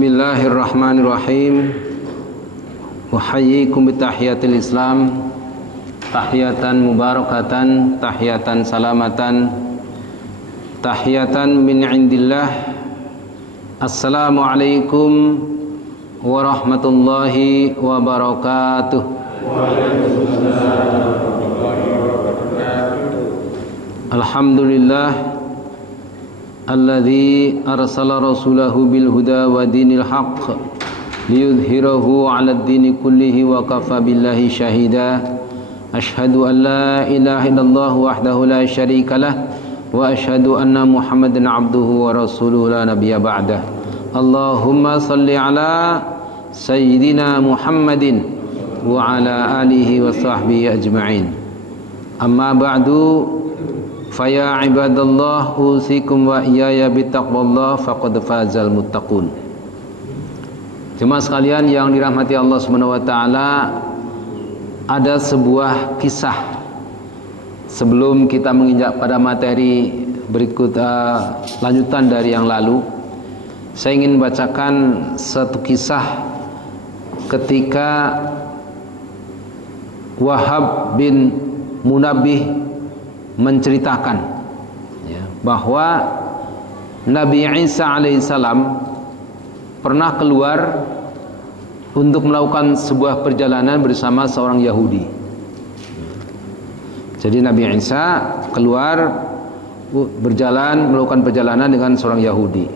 Bismillahirrahmanirrahim. Uhayyikum bitahiyatil Islam, tahiyatan mubarakatan, tahiyatan salamatan, tahiyatan min indillah. Assalamualaikum warahmatullahi wabarakatuh. Alhamdulillah alladzi arsala rasulahu bil huda wa dinil haqq liyudhhirahu 'alad dini kullihi wa kafa billahi syahida. Asyhadu an la ilaha illallah wahdahu la syarika lah wa asyhadu anna Muhammadan 'abduhu wa rasuluhu la nabiyya ba'dah. Allahumma salli ala sayyidina Muhammadin wa ala alihi wa sahbihi ajma'in. Amma ba'du. Faya ibadallah usikum wa iyaya bittaqwallah faqad fazal muttaqun. Jemaah sekalian yang dirahmati Allah Subhanahu wa taala, ada sebuah kisah sebelum kita menginjak pada materi berikut lanjutan dari yang lalu. Saya ingin bacakan satu kisah ketika Wahab bin Munabbih menceritakan bahwa Nabi Isa alaihissalam pernah keluar untuk melakukan sebuah perjalanan bersama seorang Yahudi. Jadi Nabi Isa keluar melakukan perjalanan dengan seorang Yahudi.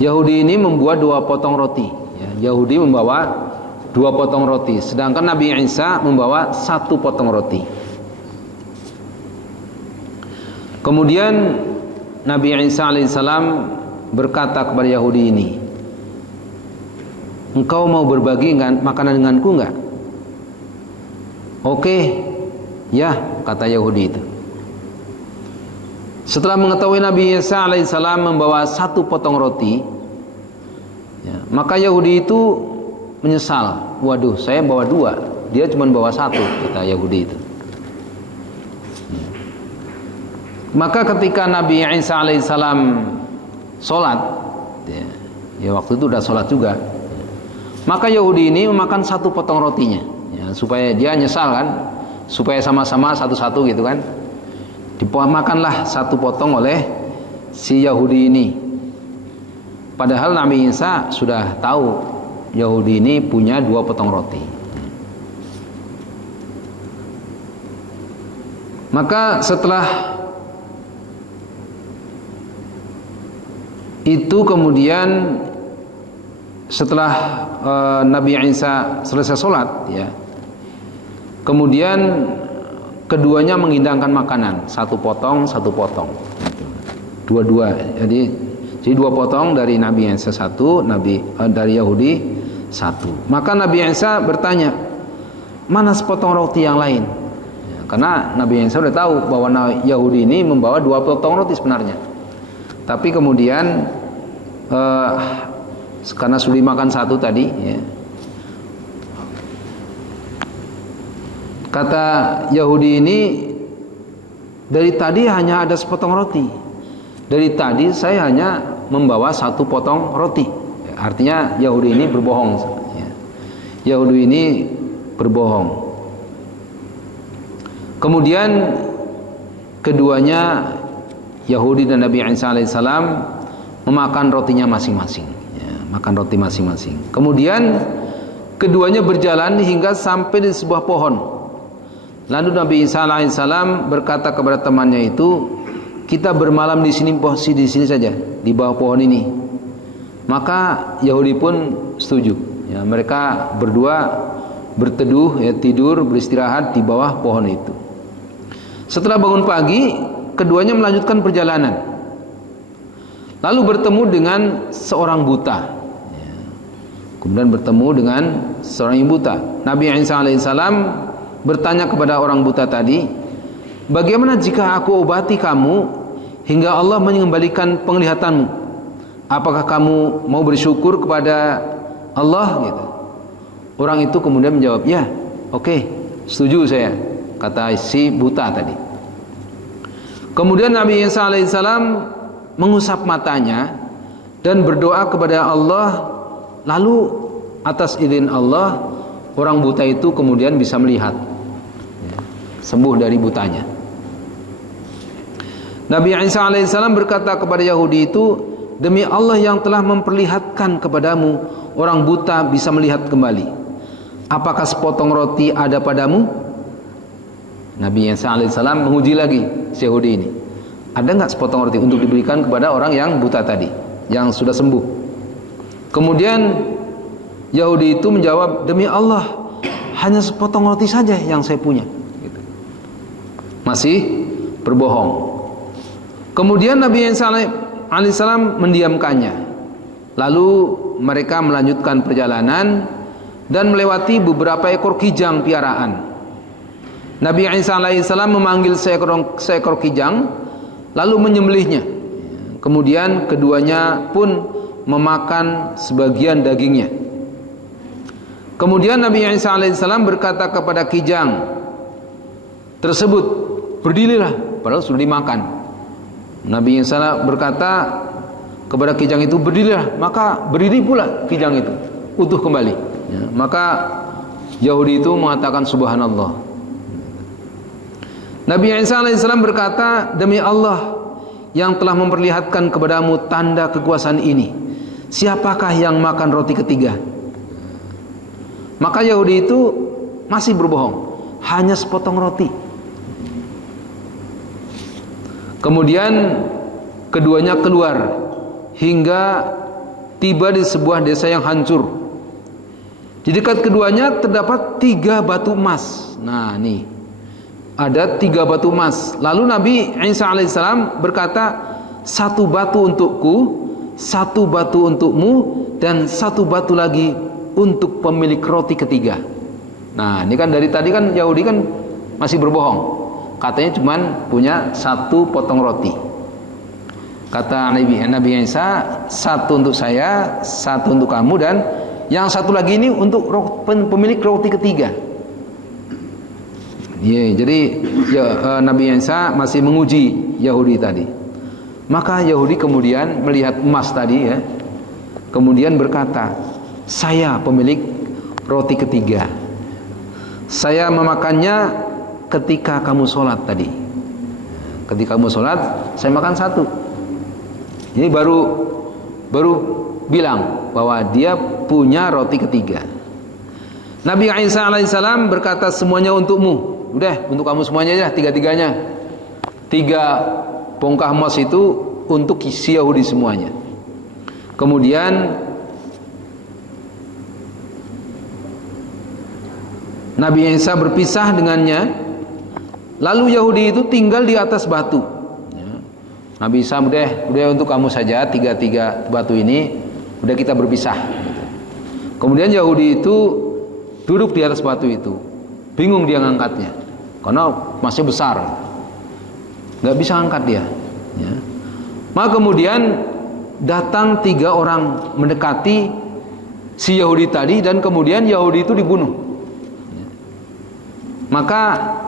Yahudi ini membuat 2 potong roti. Yahudi membawa 2 potong roti, sedangkan Nabi Isa membawa 1 potong roti. Kemudian Nabi Isa alaihissalam berkata kepada Yahudi ini, engkau mau berbagi makanan denganku enggak? Oke, ya, kata Yahudi itu. Setelah mengetahui Nabi Isa alaihissalam membawa 1 potong roti, maka Yahudi itu menyesal. Waduh, saya bawa 2, dia cuma bawa 1, kata Yahudi itu. Maka ketika Nabi Isa alaihissalam sholat, ya waktu itu udah sholat juga, maka Yahudi ini memakan 1 potong rotinya, supaya dia nyesal kan, supaya sama-sama satu-satu gitu kan. Dimakanlah 1 potong oleh si Yahudi ini. Padahal Nabi Isa sudah tahu Yahudi ini punya 2 potong roti. Maka setelah itu kemudian setelah Nabi Isa selesai sholat, kemudian keduanya menghidangkan makanan, 1 potong, 1 potong, dua-dua. Jadi 2 potong dari Nabi Isa 1, dari Yahudi 1. Maka Nabi Isa bertanya, mana sepotong roti yang lain? Karena Nabi Isa sudah tahu bahwa Yahudi ini membawa 2 potong roti sebenarnya. Tapi kemudian karena sudah makan 1 tadi, kata Yahudi ini, dari tadi hanya ada sepotong roti. Dari tadi saya hanya membawa 1 potong roti. Artinya Yahudi ini berbohong. Yahudi ini berbohong. Kemudian keduanya, Yahudi dan Nabi Isa alaihissalam, memakan rotinya masing-masing, makan roti masing-masing. Kemudian keduanya berjalan hingga sampai di sebuah pohon. Lalu Nabi Isa alaihissalam berkata kepada temannya itu, kita bermalam di sini, posisi di sini saja, di bawah pohon ini. Maka Yahudi pun setuju. Mereka berdua berteduh, tidur, beristirahat di bawah pohon itu. Setelah bangun pagi, keduanya melanjutkan perjalanan. Lalu bertemu dengan seorang buta. Kemudian bertemu dengan seorang yang buta. Nabi Isa alaihissalam bertanya kepada orang buta tadi, bagaimana jika aku obati kamu hingga Allah mengembalikan penglihatanmu? Apakah kamu mau bersyukur kepada Allah? Gitu. Orang itu kemudian menjawab, ya, oke, setuju saya, kata si buta tadi. Kemudian Nabi Isa alaihissalam mengusap matanya, dan berdoa kepada Allah, lalu atas izin Allah orang buta itu kemudian bisa melihat, sembuh dari butanya. Nabi Isa alaihissalam berkata kepada Yahudi itu, demi Allah yang telah memperlihatkan kepadamu orang buta bisa melihat kembali, apakah sepotong roti ada padamu? Nabi Isa alaihissalam menguji lagi si Yahudi ini, ada nggak sepotong roti untuk diberikan kepada orang yang buta tadi, yang sudah sembuh? Kemudian Yahudi itu menjawab, demi Allah hanya sepotong roti saja yang saya punya. Masih berbohong. Kemudian Nabi Isa alaihissalam mendiamkannya. Lalu mereka melanjutkan perjalanan dan melewati beberapa ekor kijang piaraan. Nabi Isa alaihissalam memanggil seekor kijang lalu menyembelihnya. Kemudian keduanya pun memakan sebagian dagingnya. Kemudian Nabi Isa alaihissalam berkata kepada kijang tersebut, berdirilah, padahal sudah dimakan. Nabi Isa berkata kepada kijang itu, berdirilah, maka berdiri pula kijang itu, utuh kembali. Ya, maka Yahudi itu mengatakan subhanallah. Nabi Isa alaihissalam berkata, demi Allah yang telah memperlihatkan kepadamu tanda kekuasaan ini, siapakah yang makan roti ketiga? Maka Yahudi itu masih berbohong, hanya sepotong roti. Kemudian keduanya keluar hingga tiba di sebuah desa yang hancur. Di dekat keduanya terdapat 3 batu emas. Nah, nih ada 3 batu emas. Lalu Nabi Isa alaihissalam berkata, 1 batu untukku, 1 batu untukmu, dan 1 batu lagi untuk pemilik roti ketiga. Nah, ini kan dari tadi kan Yahudi kan masih berbohong. Katanya cuman punya 1 potong roti. Kata Nabi Isa, 1 untuk saya, 1 untuk kamu, dan yang 1 lagi ini untuk pemilik roti ketiga. Jadi Nabi Isa masih menguji Yahudi tadi. Maka Yahudi kemudian melihat emas tadi, ya, kemudian berkata, saya pemilik roti ketiga. Saya memakannya ketika kamu sholat tadi. Ketika kamu sholat, saya makan 1. Ini baru bilang bahwa dia punya roti ketiga. Nabi Isa alaihissalam berkata, semuanya untukmu. Udah, untuk kamu semuanya aja, 3-3-nya. 3 bongkah emas itu untuk si Yahudi semuanya. Kemudian Nabi Isa berpisah dengannya. Lalu Yahudi itu tinggal di atas batu. Nabi Isa, udah untuk kamu saja 3 batu ini, udah kita berpisah. Kemudian Yahudi itu duduk di atas batu itu, bingung dia ngangkatnya, karena masih besar, nggak bisa angkat dia. Maka kemudian datang 3 orang mendekati si Yahudi tadi, dan kemudian Yahudi itu dibunuh. Maka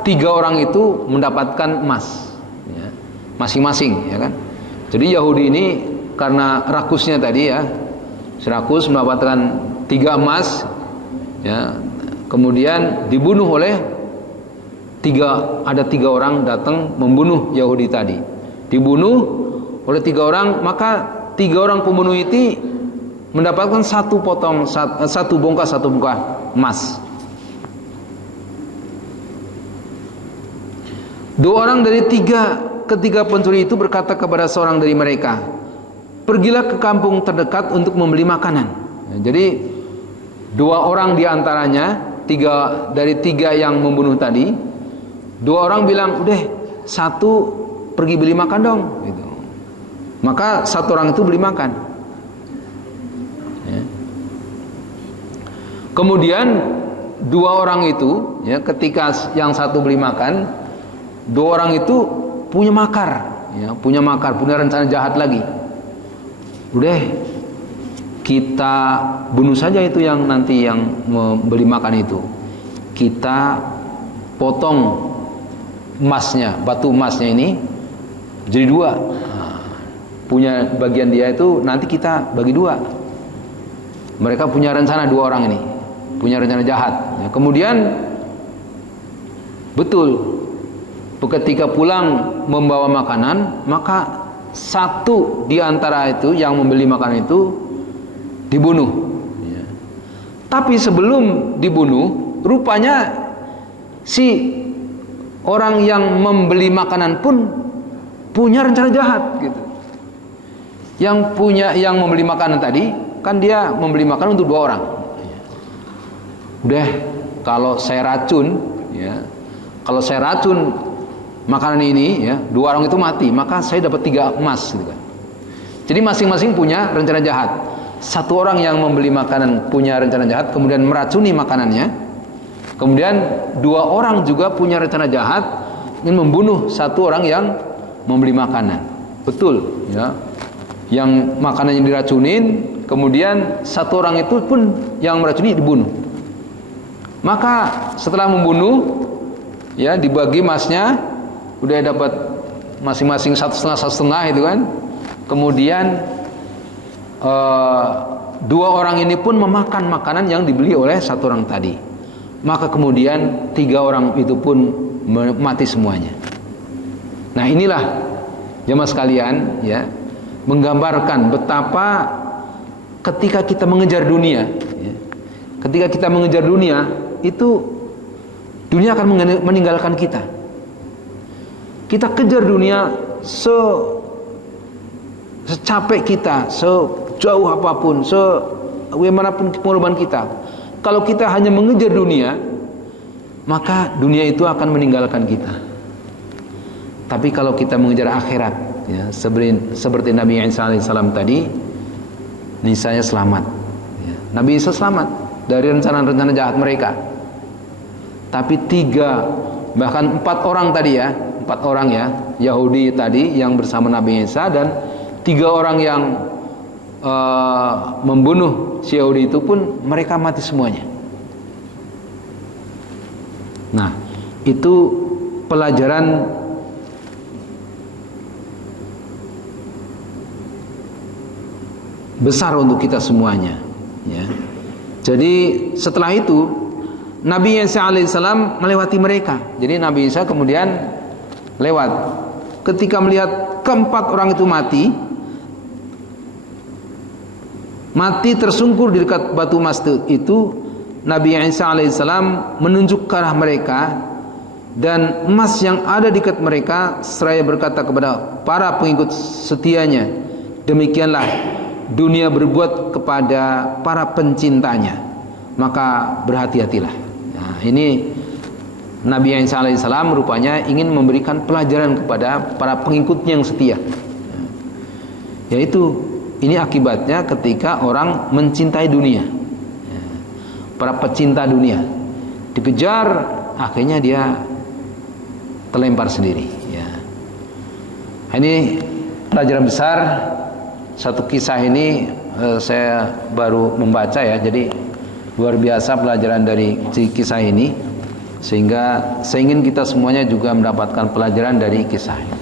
3 orang itu mendapatkan emas, ya, masing-masing, ya kan. Jadi Yahudi ini karena rakusnya tadi, ya, rakus mendapatkan 3 emas, ya, kemudian dibunuh oleh ada 3 orang datang membunuh Yahudi tadi, dibunuh oleh 3 orang. Maka 3 orang pembunuh itu mendapatkan 1 bongkah emas. 2 orang dari ketiga pencuri itu berkata kepada seorang dari mereka, pergilah ke kampung terdekat untuk membeli makanan. Jadi 2 orang diantaranya, 3 dari 3 yang membunuh tadi, 2 orang bilang, udah 1 pergi beli makan dong, gitu. Maka 1 orang itu beli makan. Kemudian 2 orang itu, ya, ketika yang 1 beli makan, 2 orang itu punya makar, punya rencana jahat lagi. Udah, kita bunuh saja itu yang nanti yang membeli makan itu. Kita potong emasnya, batu emasnya ini jadi 2. punya bagian dia itu nanti kita bagi dua. Mereka punya rencana, dua orang ini punya rencana jahat. Ya, kemudian betul ketika pulang membawa makanan, maka satu di antara itu yang membeli makanan itu dibunuh. Ya. Tapi sebelum dibunuh, rupanya si orang yang membeli makanan pun punya rencana jahat gitu. Yang membeli makanan tadi kan dia membeli makanan untuk dua orang. Udah, kalau saya racun, ya, kalau saya racun makanan ini, ya, dua orang itu mati, maka saya dapat 3 emas gitu kan. Jadi masing-masing punya rencana jahat. Satu orang yang membeli makanan punya rencana jahat, kemudian meracuni makanannya. Kemudian 2 orang juga punya rencana jahat, ingin membunuh satu orang yang membeli makanan. Betul, ya. Yang makanannya diracunin, kemudian satu orang itu pun yang meracuni dibunuh. Maka setelah membunuh, ya, dibagi emasnya, udah dapat masing-masing 1,5 itu kan. Kemudian 2 orang ini pun memakan makanan yang dibeli oleh satu orang tadi. Maka kemudian 3 orang itu pun mati semuanya. Nah, inilah jemaah sekalian, ya, menggambarkan betapa ketika kita mengejar dunia, ya, ketika kita mengejar dunia, itu dunia akan meninggalkan kita. Kita kejar dunia secapek kita, sejauh apapun, bagaimanapun pengorbanan kita. Kalau kita hanya mengejar dunia, maka dunia itu akan meninggalkan kita. Tapi kalau kita mengejar akhirat, ya, seperti Nabi Isa alaihissalam tadi, niscaya selamat. Ya, Nabi Isa selamat dari rencana-rencana jahat mereka. Tapi 3, bahkan 4 orang tadi, ya, 4 orang, ya, Yahudi tadi yang bersama Nabi Isa, dan 3 orang yang membunuh si Yahudi itu pun mereka mati semuanya. Nah, itu pelajaran besar untuk kita semuanya, ya. Jadi setelah itu Nabi Isa alaihissalam melewati mereka. Jadi Nabi Isa kemudian lewat. Ketika melihat keempat orang itu mati tersungkur di dekat batu masjid itu, Nabi Isa alaihissalam menunjuk ke arah mereka, dan emas yang ada di dekat mereka, seraya berkata kepada para pengikut setianya, demikianlah dunia berbuat kepada para pencintanya, maka berhati-hatilah. Nah, ini Nabi Isa alaihissalam rupanya ingin memberikan pelajaran kepada para pengikutnya yang setia, yaitu ini akibatnya ketika orang mencintai dunia, para pecinta dunia dikejar, akhirnya dia terlempar sendiri, ya. Ini pelajaran besar. Satu kisah ini saya baru membaca, ya, jadi luar biasa pelajaran dari kisah ini, sehingga saya ingin kita semuanya juga mendapatkan pelajaran dari kisah ini.